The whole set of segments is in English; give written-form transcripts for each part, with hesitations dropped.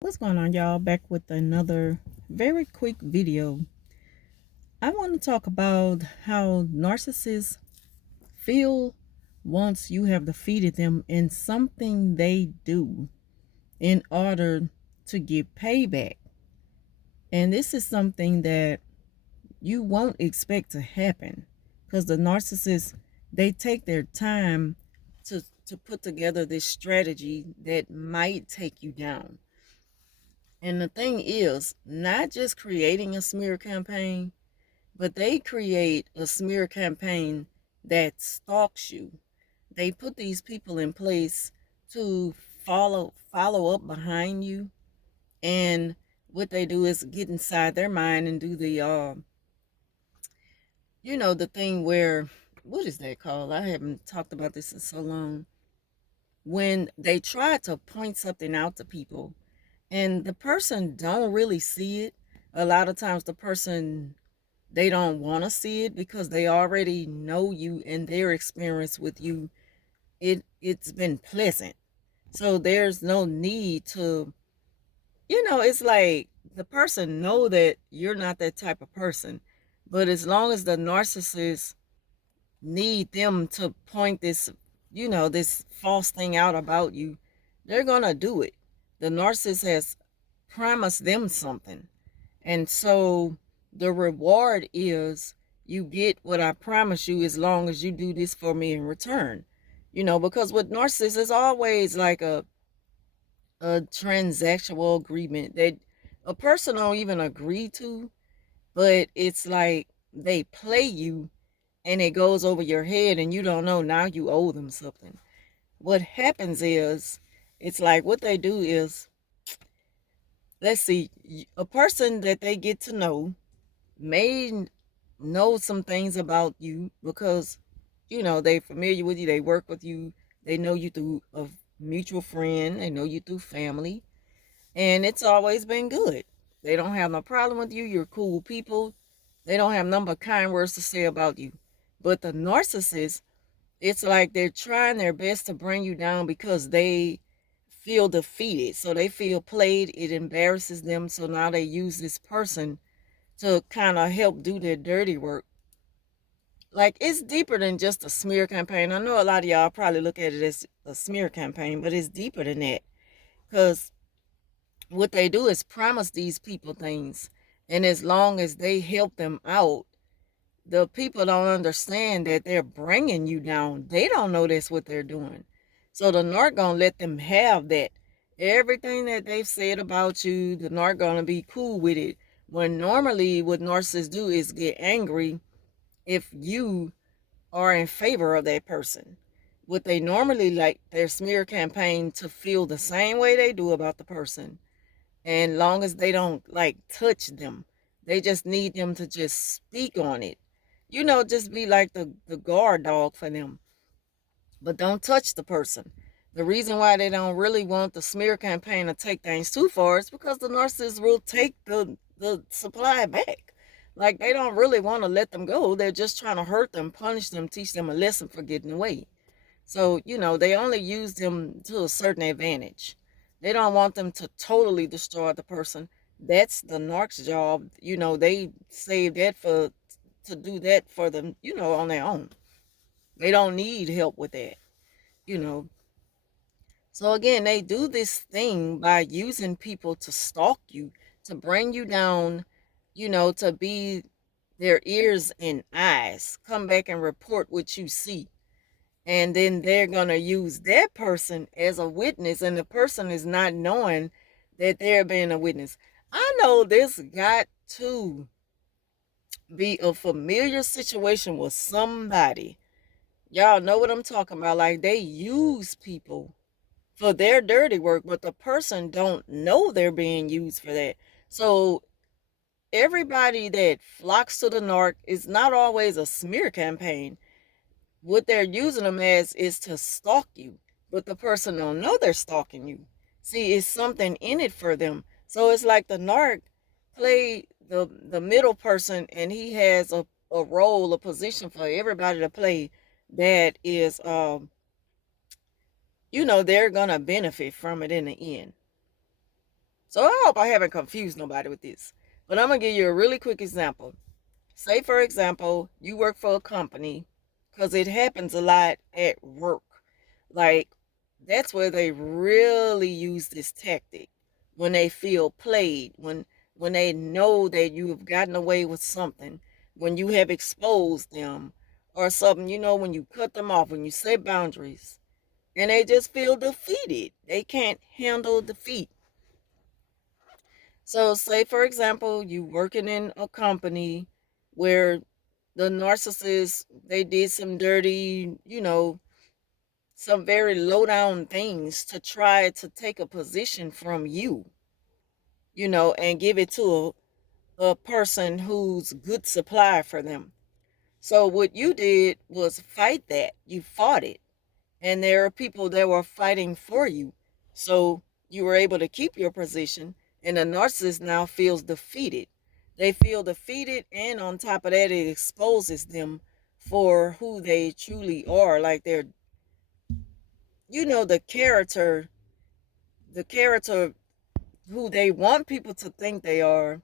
What's going on, y'all? Back with another very quick video. I want to talk about how narcissists feel once you have defeated them in something they do in order to get payback. And this is something that you won't expect to happen because the narcissists, they take their time to put together this strategy that might take you down. And the thing is, not just creating a smear campaign, but they create a smear campaign that stalks you. They put these people in place to follow up behind you, and what they do is get inside their mind and do the thing where, what is that called? I haven't talked about this in so long. When they try to point something out to people and the person don't really see it, a lot of times the person, they don't want to see it because they already know you and their experience with you, it's been pleasant. So there's no need to, it's like the person know that you're not that type of person. But as long as the narcissist need them to point this, this false thing out about you, they're gonna do it. The narcissist has promised them something. And so the reward is you get what I promise you as long as you do this for me in return. Because with narcissists, it's always like a transactional agreement that a person don't even agree to, but it's like they play you and it goes over your head and you don't know, now you owe them something. What happens is, it's like what they do is, let's see, a person that they get to know may know some things about you because they familiar with you, they work with you, they know you through a mutual friend, they know you through family, and it's always been good. They don't have no problem with you, you're cool people, they don't have number of kind words to say about you. But the narcissist, it's like they're trying their best to bring you down because they feel defeated, so they feel played, it embarrasses them, so now they use this person to kind of help do their dirty work. Like, it's deeper than just a smear campaign. I know a lot of y'all probably look at it as a smear campaign, but it's deeper than that. Because what they do is promise these people things. And as long as they help them out, the people don't understand that they're bringing you down. They don't know that's what they're doing. So the narc gonna let them have that. Everything that they've said about you, the narc gonna be cool with it. When normally what narcissists do is get angry if you are in favor of that person. What they normally like their smear campaign to feel the same way they do about the person. And long as they don't like touch them, they just need them to just speak on it. Just be like the guard dog for them. But don't touch the person. The reason why they don't really want the smear campaign to take things too far is because the narcissist will take the supply back. Like, they don't really want to let them go. They're just trying to hurt them, punish them, teach them a lesson for getting away. So, they only use them to a certain advantage. They don't want them to totally destroy the person. That's the narc's job. They save that to do that for them, on their own. They don't need help with that, you know. So again, they do this thing by using people to stalk you, to bring you down, to be their ears and eyes, come back and report what you see. And then they're going to use that person as a witness, and the person is not knowing that they're being a witness. I know this got to be a familiar situation with somebody. Y'all know what I'm talking about. Like, they use people for their dirty work, but the person don't know they're being used for that. So everybody that flocks to the narc is not always a smear campaign. What they're using them as is to stalk you, but the person don't know they're stalking you. See, it's something in it for them. So it's like the narc play the middle person, and he has a role, a position for everybody to play that is they're gonna benefit from it in the end. So I hope I haven't confused nobody with this. But I'm going to give you a really quick example. Say, for example, you work for a company, because it happens a lot at work. Like, that's where they really use this tactic, when they feel played, when they know that you have gotten away with something, when you have exposed them or something, when you cut them off, when you set boundaries, and they just feel defeated. They can't handle defeat. So, say for example, you working in a company where the narcissist, they did some dirty, some very low down things to try to take a position from you, and give it to a person who's good supply for them. So what you did was fight that. You fought it. And there are people that were fighting for you. So you were able to keep your position, and the narcissist now feels defeated. They feel defeated, and on top of that, it exposes them for who they truly are. Like they're, the character who they want people to think they are.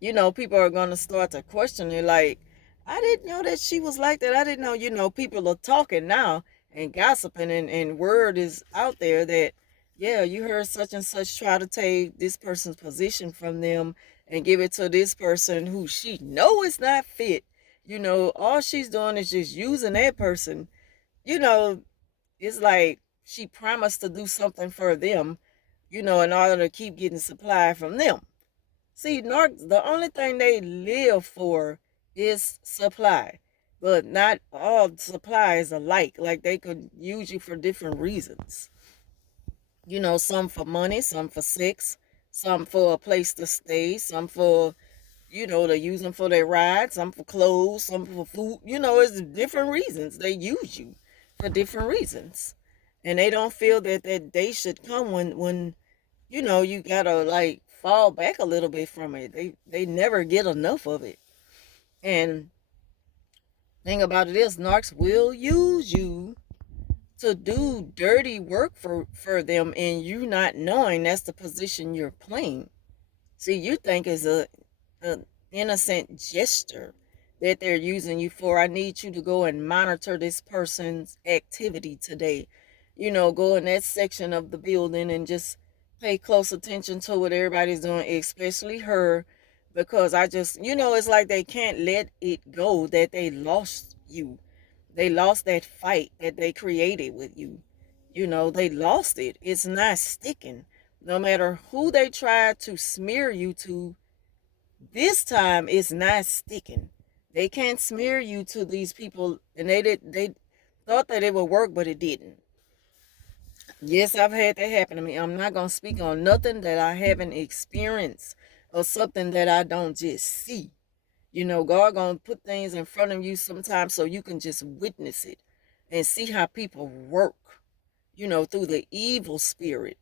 People are going to start to question it. Like, I didn't know that she was like that. I didn't know, people are talking now and gossiping, and word is out there that, yeah, you heard such and such try to take this person's position from them and give it to this person who she know is not fit. All she's doing is just using that person. You know, it's like she promised to do something for them, in order to keep getting supply from them. See, Narcs, the only thing they live for is supply. But not all supply is alike. Like, they could use you for different reasons. Some for money, some for sex, some for a place to stay, some for, they use them for their rides, some for clothes, some for food. It's different reasons. They use you for different reasons. And they don't feel that day should come when you gotta like fall back a little bit from it. They never get enough of it. And thing about it is, narcs will use you to do dirty work for them, and you not knowing that's the position you're playing. See, you think it's a innocent gesture that they're using you for. I need you to go and monitor this person's activity today. Go in that section of the building and just pay close attention to what everybody's doing, especially her, because it's like they can't let it go that they lost you. They lost that fight that they created with you. They lost it. It's not sticking. No matter who they try to smear you to, this time it's not sticking. They can't smear you to these people, and they thought that it would work, but it didn't. Yes, I've had that happen to me. I'm not gonna speak on nothing that I haven't experienced or something that I don't just see. God gonna put things in front of you sometimes so you can just witness it and see how people work, through the evil spirit.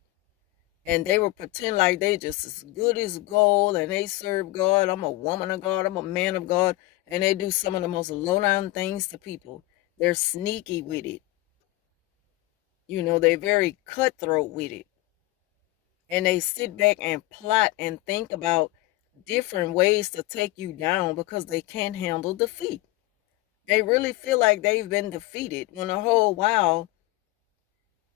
And they will pretend like they just as good as gold and they serve God. I'm a woman of God, I'm a man of God, and they do some of the most low down things to people. They're sneaky with it. They're very cutthroat with it. And they sit back and plot and think about different ways to take you down because they can't handle defeat. They really feel like they've been defeated when the whole while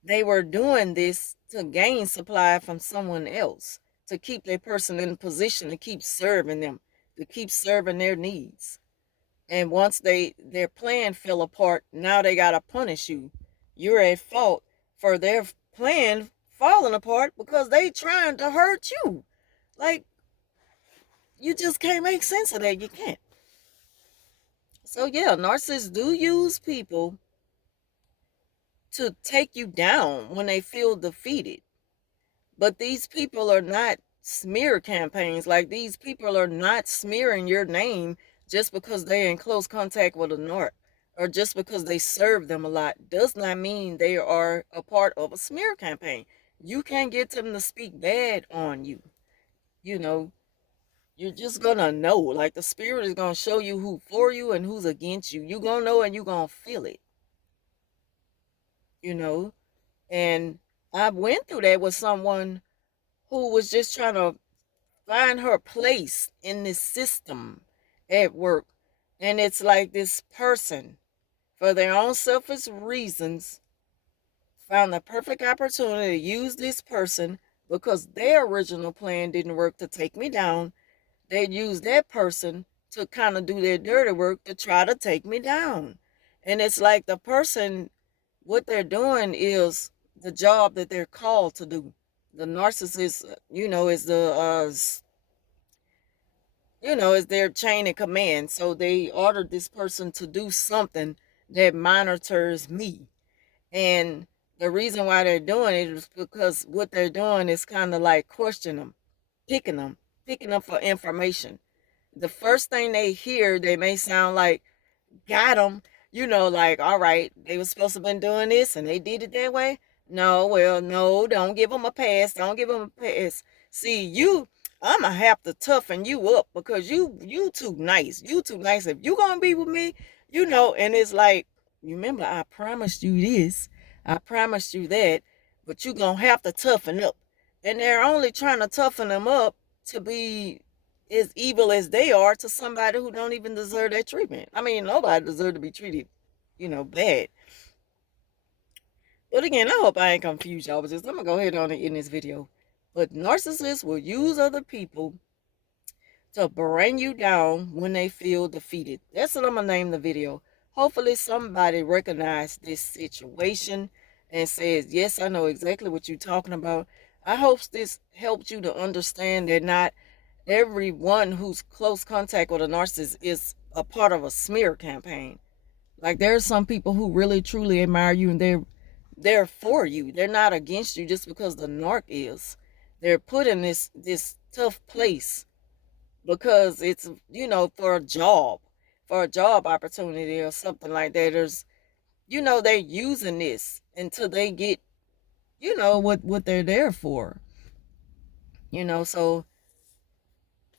they were doing this to gain supply from someone else, to keep their person in position to keep serving them, to keep serving their needs. And once their plan fell apart, now they gotta punish you. You're at fault for their plan falling apart because they trying to hurt you. Like, you just can't make sense of that. You can't. So yeah, narcissists do use people to take you down when they feel defeated. But these people are not smear campaigns. Like, these people are not smearing your name just because they're in close contact with a narc, or just because they serve them a lot does not mean they are a part of a smear campaign. You can't get them to speak bad on you. You know, you're just gonna know. Like, the spirit is gonna show you who for you and who's against you. You're gonna know and you're gonna feel it, you know. And I went through that with someone who was just trying to find her place in this system at work. And it's like this person, for their own selfish reasons, found the perfect opportunity to use this person because their original plan didn't work to take me down. They used that person to kind of do their dirty work to try to take me down. And it's like the person, what they're doing is the job that they're called to do. The narcissist, is is their chain of command. So they ordered this person to do something that monitors me. And the reason why they're doing it is because what they're doing is kind of like questioning them, picking them, picking them for information. The first thing they hear, they may sound like, got them, like, all right, they were supposed to have been doing this and they did it that way. No, well, no, don't give them a pass. Don't give them a pass. See, I'ma have to toughen you up because you too nice. You too nice. If you gonna be with me, and it's like, you remember, I promised you this, I promised you that, but you gonna have to toughen up. And they're only trying to toughen them up to be as evil as they are to somebody who don't even deserve that treatment. I mean, nobody deserves to be treated, bad. But again, I hope I ain't confused y'all with this. I'm gonna go ahead on and end this video. But narcissists will use other people to bring you down when they feel defeated. That's what I'm gonna name the video. Hopefully somebody recognized this situation and says, yes, I know exactly what you're talking about. I hope this helped you to understand that not everyone who's close contact with a narcissist is a part of a smear campaign. Like, there's some people who really truly admire you and they're for you. They're not against you just because the narc is. They're put in this tough place because it's, for a job opportunity or something like that. There's, they're using this until they get, what they're there for. So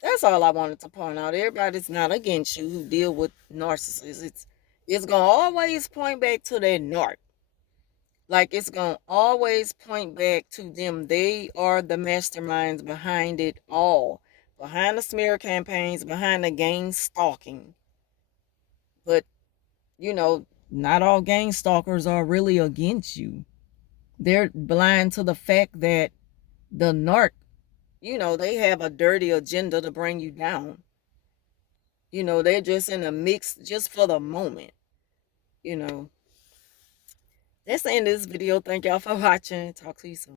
that's all I wanted to point out. Everybody's not against you who deal with narcissists. It's gonna always point back to that narc. Like, it's gonna always point back to them. They are the masterminds behind it all. Behind the smear campaigns, behind the gang stalking. But, not all gang stalkers are really against you. They're blind to the fact that the narc, they have a dirty agenda to bring you down. They're just in a mix just for the moment. You know, that's the end of this video. Thank y'all for watching. Talk to you soon.